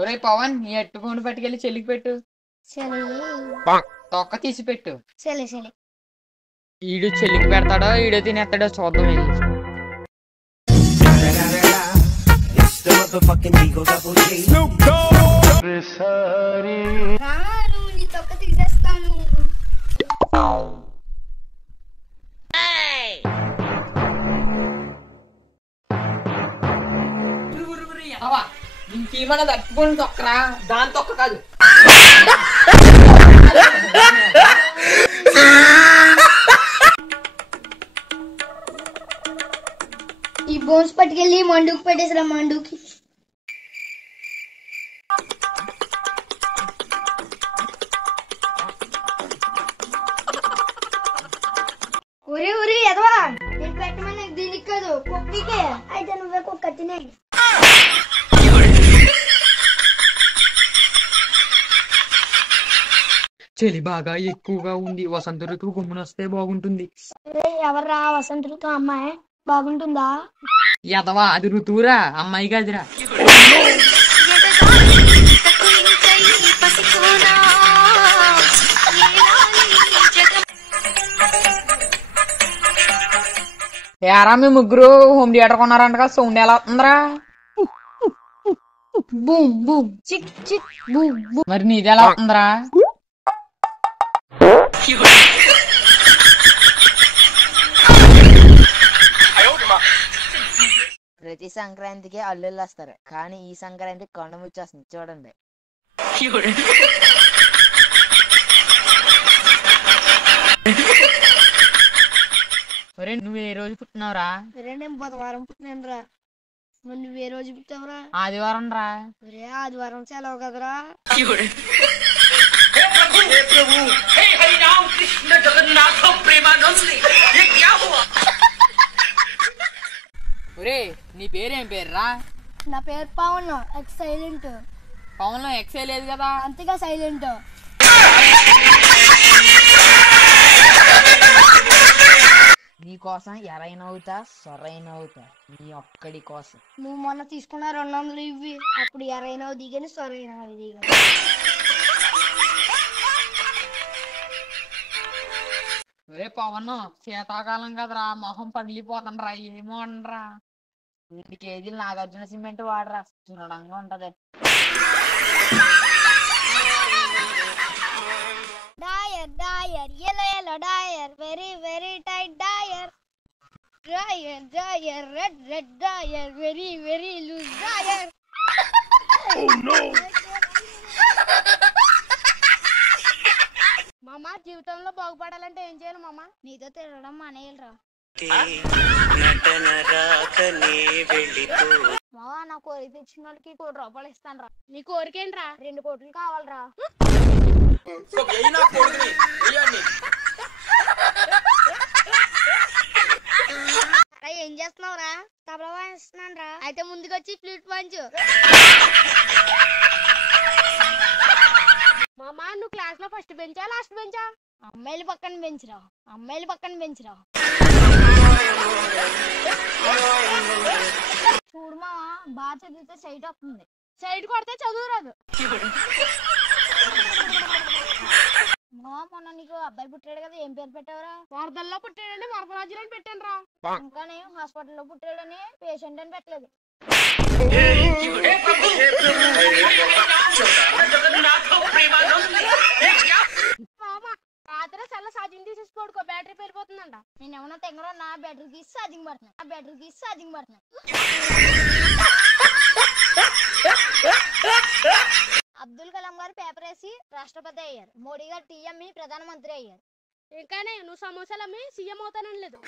ఒరే పవన్ నీ ఎట్టు ఫోన్ పట్టుకెళ్ళి చెల్లికి పెట్టు. చలి తొక్క తీసి పెట్టు. చలి చలి ఈడు చెల్లికి పెడతాడో ఈడో తినేస్తాడో చూద్దాం వెళ్ళి. నీ తొక్క తీసేస్తాను. ఇంకేమన్నా తప్పుకొని తొక్కరా, దాని తొక్క కాదు. ఈ బోన్స్ పట్టుకెళ్ళి మండుకి పెట్టేసిరా. మండుకి ఒరే ఒరే ఎదవా, నేను పెట్టమని నాకు దీనికి కాదు కుక్కకే. అయితే నువ్వే కుక్క తినే. చలి బాగా ఎక్కువగా ఉంది, వసంత ఋతువు గుమ్మనొస్తే బాగుంటుంది. ఎవర్రా వసంత ఋతువు అమ్మాయి? బాగుంటుందా? ఎదవా అది ఋతువురా, అమ్మాయి కాదురా. ఏరా మీ ముగ్గురు హోమ్ థియేటర్ కొన్నారంట కదా, సౌండ్ ఎలా వస్తుందిరా? బూమ్ బూమ్ చిక్ చిక్ బూమ్ బూమ్. మరి నీది ఎలా వస్తుందిరా? ప్రతి సంక్రాంతికి అల్లుళ్ళు వస్తారు, కానీ ఈ సంక్రాంతికి కొండ ముచ్చేస్తుంది చూడండి. ఒరే నువ్వు ఏ రోజు పుట్టినావురా? నేను బుధవారం పుట్టినాను రా. నువ్వు ఏ రోజు పుట్టావురా? ఆదివారం రా. ఒరే ఆదివారం సెలవు కదరా. ఒరే నీ పేరేం పేరురా? నా పేరు పవన్. X silent. పవన్ లో ఎక్సే లేదు కదా. అంతేగా సైలెంట్. నీకోసం ఎరైనవుతా సొరైనవుతా, నీ ఒక్కడి కోసం. నువ్వు మొన్న తీసుకున్న 200 ఇవి. అప్పుడు ఎరైనా దిగని సొరైనా దిగని. ఒరే పవన్ శీతాకాలం కదరా, మొహం పగిలిపోతుండ్రా, ఏమో అనరా. 2 కేజీలు నాగార్జున సిమెంట్ వాడరా, చూడంగా ఉంటది. Dryer dryer yellow yellow dryer very very tight dryer. Dryer dryer red red dryer very very loose dryer. మామ జీవితంలో బాగుపడాలంటే ఏం చేయాలి మామ? నీతో తిరగడం మానేయాలిరా. మావా నా కోరిక తెచ్చిన వాళ్ళకి 1 కోటి రూపాయలు ఇస్తాను రా. నీ కోరికేంట్రా? 2 కోట్లు కావాలరా. ఏం చేస్తున్నావురా? తబలా వాయిస్తున్నాను రా. అయితే ముందుకొచ్చి ఫ్లూట్ పంచు. మామా నువ్వు క్లాస్ లో ఫస్ట్ బెంచా లాస్ట్ బెంచా? అమ్మాయిలు పక్కన బెంచురా. అమ్మాయిలు పక్కన బెంచురా. చూడు మావా, బాగా చదివితే సైట్ వస్తుంది. సైట్ కొడితే చదువు రాదు. మావా మొన్న నీకు అబ్బాయి పుట్టాడు కదా, ఏం పేరు పెట్టావురా? వరదల్లో పుట్టాడని వరదరాజులు అని పెట్టాను రా. ఇంకా హాస్పిటల్లో పుట్టాడని పేషెంట్ అని పెట్టలేదు. రాత్రి సెల్ల ఛార్జింగ్ తీసేసి పడుకో, బ్యాటరీ పెరిగిపోతుందంట. నేను ఏమన్నా తెంగరో నా బ్యాటరీ తీసి ఛార్జింగ్ పడుతున్నా. ఆ బ్యాటరీ తీసి ఛార్జింగ్ పడుతున్నా. అబ్దుల్ కలాం గారు పేపర్ వేసి రాష్ట్రపతి అయ్యారు. మోడీ గారు టీఎంఈ ప్రధానమంత్రి అయ్యారు. ఇంకా నువ్వు సమోసాలు అమ్మి సీఎం అవుతానని లేదు.